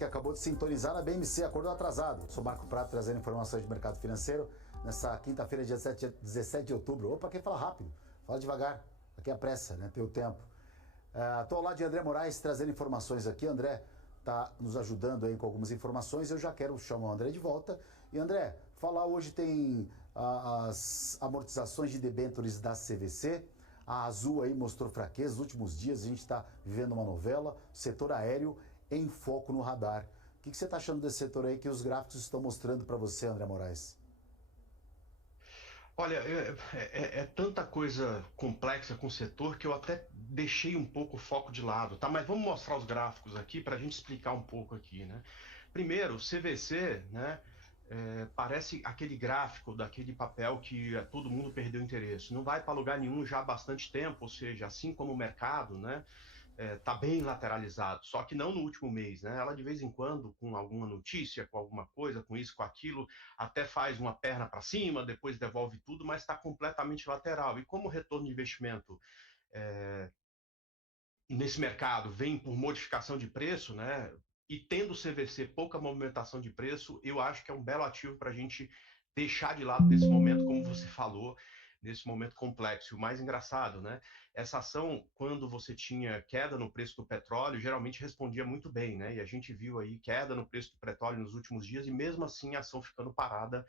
que acabou de sintonizar na BMC, acordou atrasado. Sou Marco Prato, trazendo informações de mercado financeiro nessa quinta-feira, dia 17 de outubro. Opa, quem fala rápido? Fala devagar, aqui é a pressa, né? Tem o tempo. Estou ao lado de André Moraes, trazendo informações aqui. André está nos ajudando aí com algumas informações. Eu já quero chamar o André de volta. E André, falar hoje tem as amortizações de debêntures da CVC. A Azul aí mostrou fraqueza. Nos últimos dias a gente está vivendo uma novela, setor aéreo em foco no radar. O que você está achando desse setor aí que os gráficos estão mostrando para você, André Moraes? Olha, é tanta coisa complexa com o setor que eu até deixei um pouco o foco de lado, tá? Mas vamos mostrar os gráficos aqui para a gente explicar um pouco aqui, né? Primeiro, CVC, né? Parece aquele gráfico daquele papel que todo mundo perdeu interesse. Não vai para lugar nenhum já há bastante tempo, ou seja, assim como o mercado, né? Tá bem lateralizado, só que não no último mês, né? Ela de vez em quando, com alguma notícia, com alguma coisa, com isso, com aquilo, até faz uma perna para cima, depois devolve tudo, mas está completamente lateral. E como o retorno de investimento nesse mercado vem por modificação de preço, né? E tendo o CVC pouca movimentação de preço, eu acho que é um belo ativo para a gente deixar de lado nesse momento, como você falou, nesse momento complexo. O mais engraçado, né? Essa ação, quando você tinha queda no preço do petróleo, geralmente respondia muito bem, né? E a gente viu aí queda no preço do petróleo nos últimos dias e mesmo assim a ação ficando parada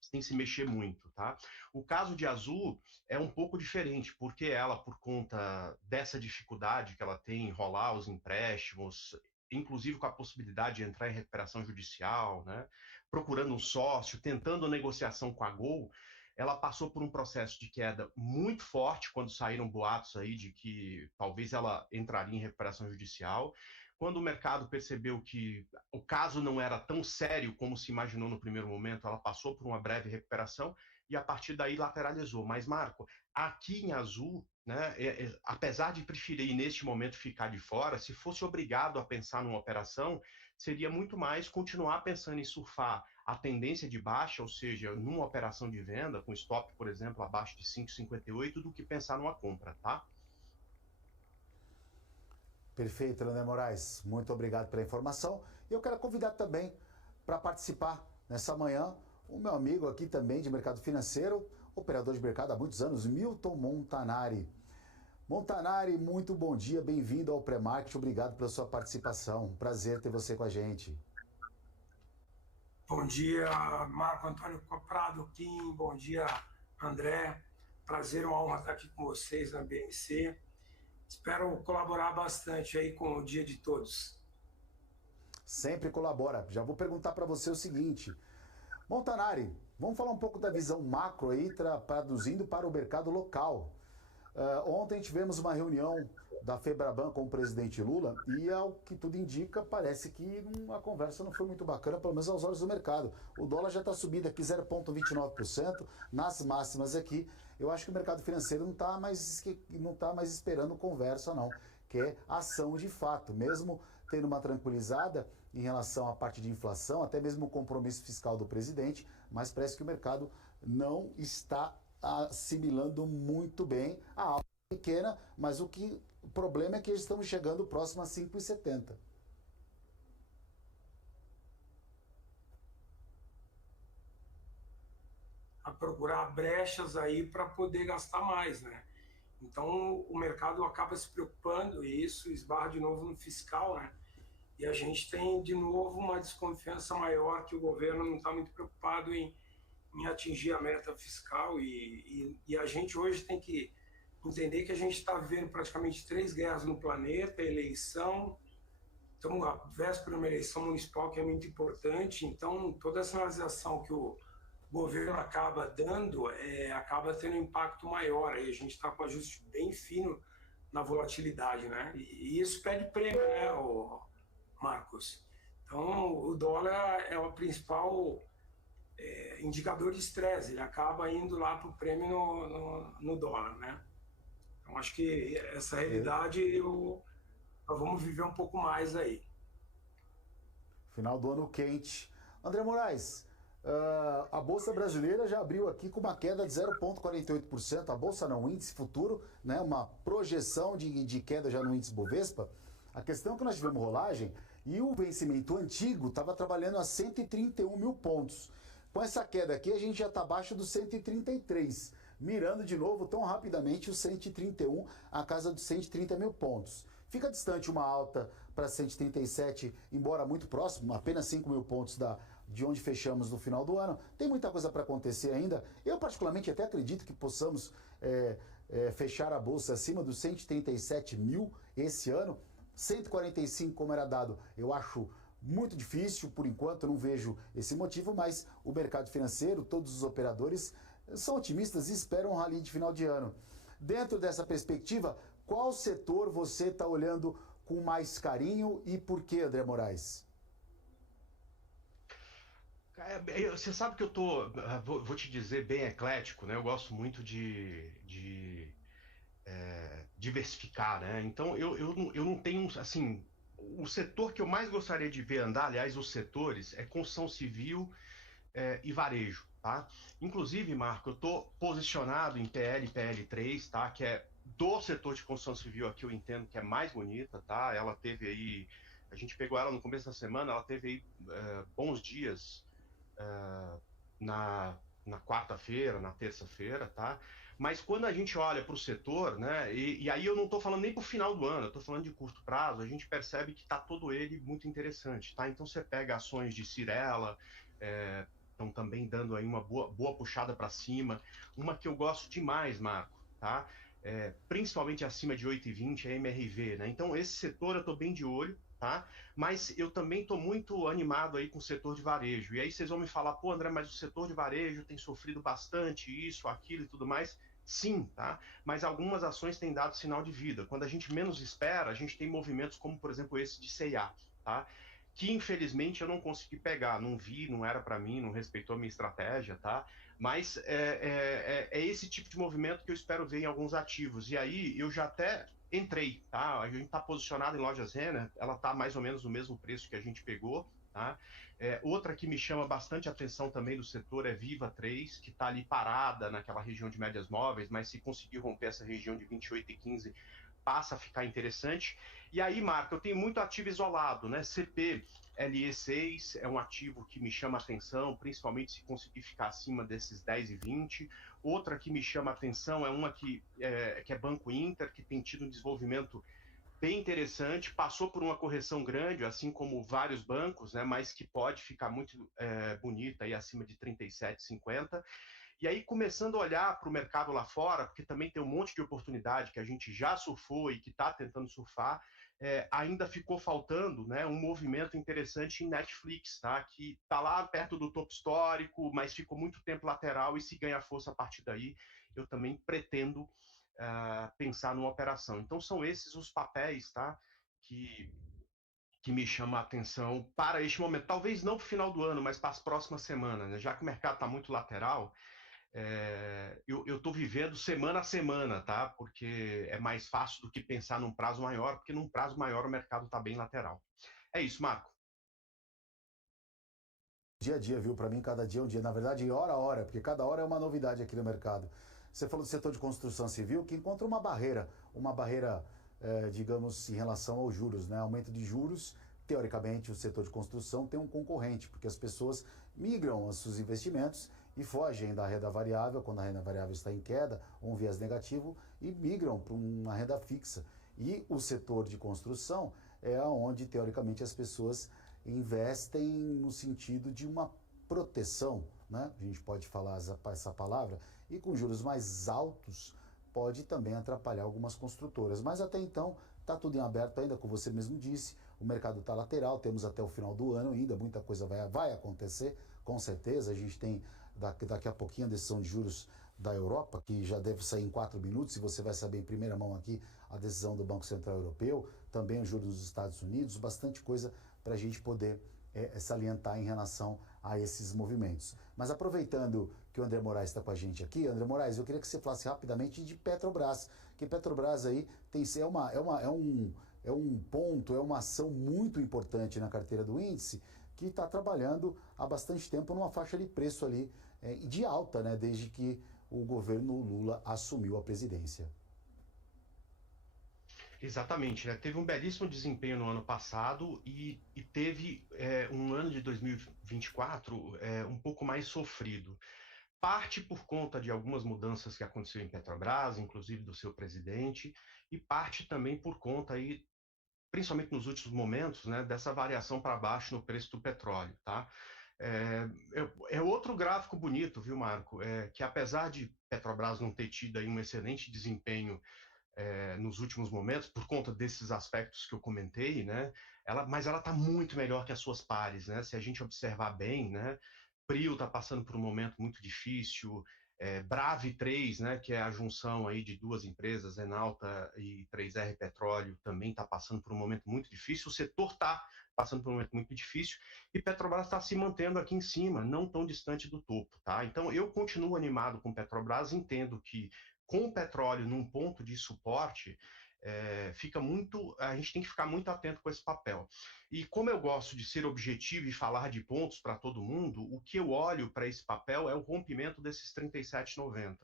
sem se mexer muito, tá? O caso de Azul é um pouco diferente, porque ela, por conta dessa dificuldade que ela tem em enrolar os empréstimos, inclusive com a possibilidade de entrar em recuperação judicial, né? Procurando um sócio, tentando negociação com a Gol, ela passou por um processo de queda muito forte quando saíram boatos aí de que talvez ela entraria em recuperação judicial. Quando o mercado percebeu que o caso não era tão sério como se imaginou no primeiro momento, ela passou por uma breve recuperação e a partir daí lateralizou. Mas, Marco, aqui em Azul, né, apesar de preferir neste momento ficar de fora, se fosse obrigado a pensar numa operação, seria muito mais continuar pensando em surfar a tendência de baixa, ou seja, numa operação de venda, com stop, por exemplo, abaixo de 5,58, do que pensar numa compra, tá? Perfeito, André Moraes. Muito obrigado pela informação. E eu quero convidar também para participar nessa manhã o meu amigo aqui também de mercado financeiro, operador de mercado há muitos anos, Milton Montanari. Montanari, muito bom dia, bem-vindo ao Pré-Market, obrigado pela sua participação. Um prazer ter você com a gente. Bom dia, Marco Antônio Prado, Kim, bom dia, André. Prazer, uma honra estar aqui com vocês na BMC. Espero colaborar bastante aí com o dia de todos. Sempre colabora. Já vou perguntar para você o seguinte. Montanari, vamos falar um pouco da visão macro aí, traduzindo para o mercado local. Ontem tivemos uma reunião da Febraban com o presidente Lula e, ao que tudo indica, parece que a conversa não foi muito bacana, pelo menos aos olhos do mercado. O dólar já está subindo aqui 0,29%, nas máximas aqui. Eu acho que o mercado financeiro não está mais esperando conversa, não. Quer ação de fato, mesmo tendo uma tranquilizada em relação à parte de inflação, até mesmo o compromisso fiscal do presidente, mas parece que o mercado não está assimilando muito bem a alta pequena, mas o problema é que eles estão chegando próximo a 5,70. A procurar brechas aí para poder gastar mais, né? Então o mercado acaba se preocupando e isso esbarra de novo no fiscal, né? E a gente tem de novo uma desconfiança maior que o governo não está muito preocupado em atingir a meta fiscal e a gente hoje tem que entender que a gente está vivendo praticamente 3 guerras no planeta, eleição, então a véspera de uma eleição municipal que é muito importante, então toda essa sinalização que o governo acaba dando acaba tendo um impacto maior, aí a gente está com ajuste bem fino na volatilidade, né? E isso pede prêmio, né, Marcos? Então o dólar é o principal indicador de estresse, ele acaba indo lá para o prêmio no dólar, né? Então acho que essa realidade nós vamos viver um pouco mais aí. Final do ano quente. André Moraes, a Bolsa Brasileira já abriu aqui com uma queda de 0,48%, a Bolsa não, o índice futuro, né, uma projeção de queda já no índice Bovespa. A questão é que nós tivemos rolagem E o vencimento antigo estava trabalhando a 131 mil pontos. Com essa queda aqui, a gente já está abaixo dos 133, mirando de novo tão rapidamente o 131, a casa dos 130 mil pontos. Fica distante uma alta para 137, embora muito próximo, apenas 5 mil pontos de onde fechamos no final do ano. Tem muita coisa para acontecer ainda. Eu, particularmente, até acredito que possamos fechar a bolsa acima dos 137 mil esse ano. 145, como era dado, eu acho muito difícil, por enquanto, eu não vejo esse motivo, mas o mercado financeiro, todos os operadores são otimistas e esperam um rally de final de ano. Dentro dessa perspectiva, qual setor você está olhando com mais carinho e por quê, André Moraes? Você sabe que eu vou te dizer, bem eclético, né? Eu gosto muito de diversificar, né? Então eu não tenho, assim, o setor que eu mais gostaria de ver andar, aliás, os setores, é construção civil e varejo, tá? Inclusive, Marco, eu estou posicionado em PL e PL3, tá? Que é do setor de construção civil aqui, eu entendo que é mais bonita, tá? Ela teve aí, a gente pegou ela no começo da semana, ela teve aí bons dias na quarta-feira, na terça-feira, tá? Mas quando a gente olha para o setor, né, e aí eu não estou falando nem para o final do ano, eu estou falando de curto prazo, a gente percebe que está todo ele muito interessante, tá? Então você pega ações de Cyrela, estão também dando aí uma boa puxada para cima. Uma que eu gosto demais, Marco, tá? Principalmente acima de 8,20 é MRV, né? Então esse setor eu estou bem de olho, tá? Mas eu também estou muito animado aí com o setor de varejo. E aí vocês vão me falar, pô, André, mas o setor de varejo tem sofrido bastante isso, aquilo e tudo mais. Sim, tá? Mas algumas ações têm dado sinal de vida. Quando a gente menos espera, a gente tem movimentos como, por exemplo, esse de C&A, tá? Que infelizmente eu não consegui pegar, não vi, não era para mim, não respeitou a minha estratégia, tá? Mas é esse tipo de movimento que eu espero ver em alguns ativos. E aí eu já até entrei, tá? A gente está posicionado em lojas Renner, ela está mais ou menos no mesmo preço que a gente pegou, tá? Outra que me chama bastante atenção também do setor é Viva 3, que está ali parada naquela região de médias móveis, mas se conseguir romper essa região de 28,15, passa a ficar interessante. E aí, Marco, eu tenho muito ativo isolado, né? CP LE6 é um ativo que me chama atenção, principalmente se conseguir ficar acima desses 10,20. Outra que me chama atenção é uma que é Banco Inter, que tem tido um desenvolvimento bem interessante, passou por uma correção grande, assim como vários bancos, né, mas que pode ficar muito bonita aí acima de 37,50. E aí, começando a olhar para o mercado lá fora, porque também tem um monte de oportunidade que a gente já surfou e que está tentando surfar, ainda ficou faltando, né, um movimento interessante em Netflix, tá? Que está lá perto do topo histórico, mas ficou muito tempo lateral, e se ganhar força a partir daí, eu também pretendo pensar numa operação. Então são esses os papéis, tá? Que me chama a atenção para este momento. Talvez não para o final do ano, mas para as próximas semanas, né? Já que o mercado está muito lateral, eu estou vivendo semana a semana, tá? Porque é mais fácil do que pensar num prazo maior, porque num prazo maior o mercado está bem lateral. É isso, Marco. Dia a dia, viu? Para mim, cada dia é um dia. Na verdade, hora a hora, porque cada hora é uma novidade aqui no mercado. Você falou do setor de construção civil, que encontra uma barreira, digamos, em relação aos juros, né? Aumento de juros, teoricamente, o setor de construção tem um concorrente, porque as pessoas migram os seus investimentos e fogem da renda variável, quando a renda variável está em queda, ou um viés negativo, e migram para uma renda fixa. E o setor de construção é onde, teoricamente, as pessoas investem no sentido de uma proteção, né? A gente pode falar essa palavra, e com juros mais altos pode também atrapalhar algumas construtoras. Mas até então está tudo em aberto ainda, como você mesmo disse, o mercado está lateral, temos até o final do ano ainda, muita coisa vai acontecer, com certeza. A gente tem daqui a pouquinho a decisão de juros da Europa, que já deve sair em 4 minutos, e você vai saber em primeira mão aqui a decisão do Banco Central Europeu, também os juros dos Estados Unidos, bastante coisa para a gente poder salientar em relação a esses movimentos. Mas aproveitando que o André Moraes está com a gente aqui, André Moraes, eu queria que você falasse rapidamente de Petrobras, que Petrobras aí é um ponto, é uma ação muito importante na carteira do índice, que está trabalhando há bastante tempo numa faixa de preço ali de alta, né, desde que o governo Lula assumiu a presidência. Exatamente, né? Teve um belíssimo desempenho no ano passado e teve um ano de 2024 um pouco mais sofrido. Parte por conta de algumas mudanças que aconteceram em Petrobras, inclusive do seu presidente, e parte também por conta aí, principalmente nos últimos momentos, né, dessa variação para baixo no preço do petróleo, tá? É outro gráfico bonito, viu, Marco? Que apesar de Petrobras não ter tido aí um excelente desempenho nos últimos momentos, por conta desses aspectos que eu comentei, né? Mas ela está muito melhor que as suas pares, né? Se a gente observar bem, né? Prio está passando por um momento muito difícil, Brave 3, né? Que é a junção aí de duas empresas, Enalta e 3R Petróleo, também está passando por um momento muito difícil. O setor está passando por um momento muito difícil e Petrobras está se mantendo aqui em cima, não tão distante do topo, tá? Então eu continuo animado com Petrobras, entendo que com o petróleo num ponto de suporte, fica muito. A gente tem que ficar muito atento com esse papel. E como eu gosto de ser objetivo e falar de pontos para todo mundo, o que eu olho para esse papel é o rompimento desses 37,90.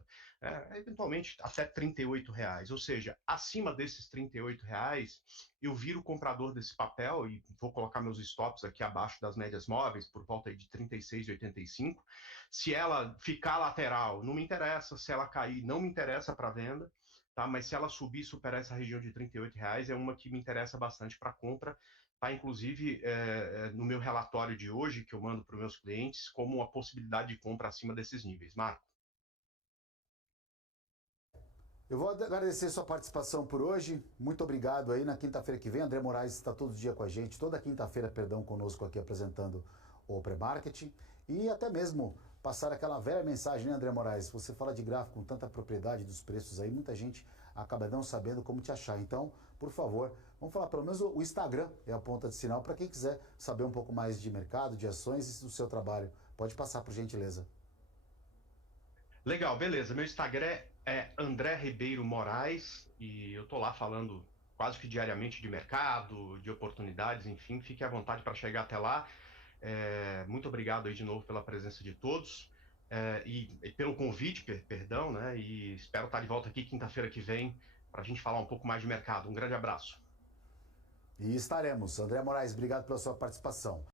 Eventualmente até R$ 38. Ou seja, acima desses R$ 38, eu viro comprador desse papel e vou colocar meus stops aqui abaixo das médias móveis, por volta de 36,85. Se ela ficar lateral, não me interessa. Se ela cair, não me interessa para venda. Tá? Mas se ela subir e superar essa região de R$ 38, é uma que me interessa bastante para compra. Tá? Inclusive, no meu relatório de hoje, que eu mando para os meus clientes, como uma possibilidade de compra acima desses níveis. Marco. Eu vou agradecer sua participação por hoje. Muito obrigado aí. Na quinta-feira que vem, André Moraes está todo dia com a gente, toda quinta-feira, perdão, conosco aqui apresentando o pré-marketing. E até mesmo passar aquela velha mensagem, né, André Moraes? Você fala de gráfico com tanta propriedade dos preços aí, muita gente acaba não sabendo como te achar. Então, por favor, vamos falar pelo menos o Instagram é a ponta de sinal para quem quiser saber um pouco mais de mercado, de ações e do seu trabalho. Pode passar, por gentileza. Legal, beleza. Meu Instagram é André Ribeiro Moraes e eu tô lá falando quase que diariamente de mercado, de oportunidades, enfim. Fique à vontade para chegar até lá. Muito obrigado aí de novo pela presença de todos e pelo convite, perdão, né? E espero estar de volta aqui quinta-feira que vem para a gente falar um pouco mais de mercado. Um grande abraço. E estaremos. André Moraes, obrigado pela sua participação.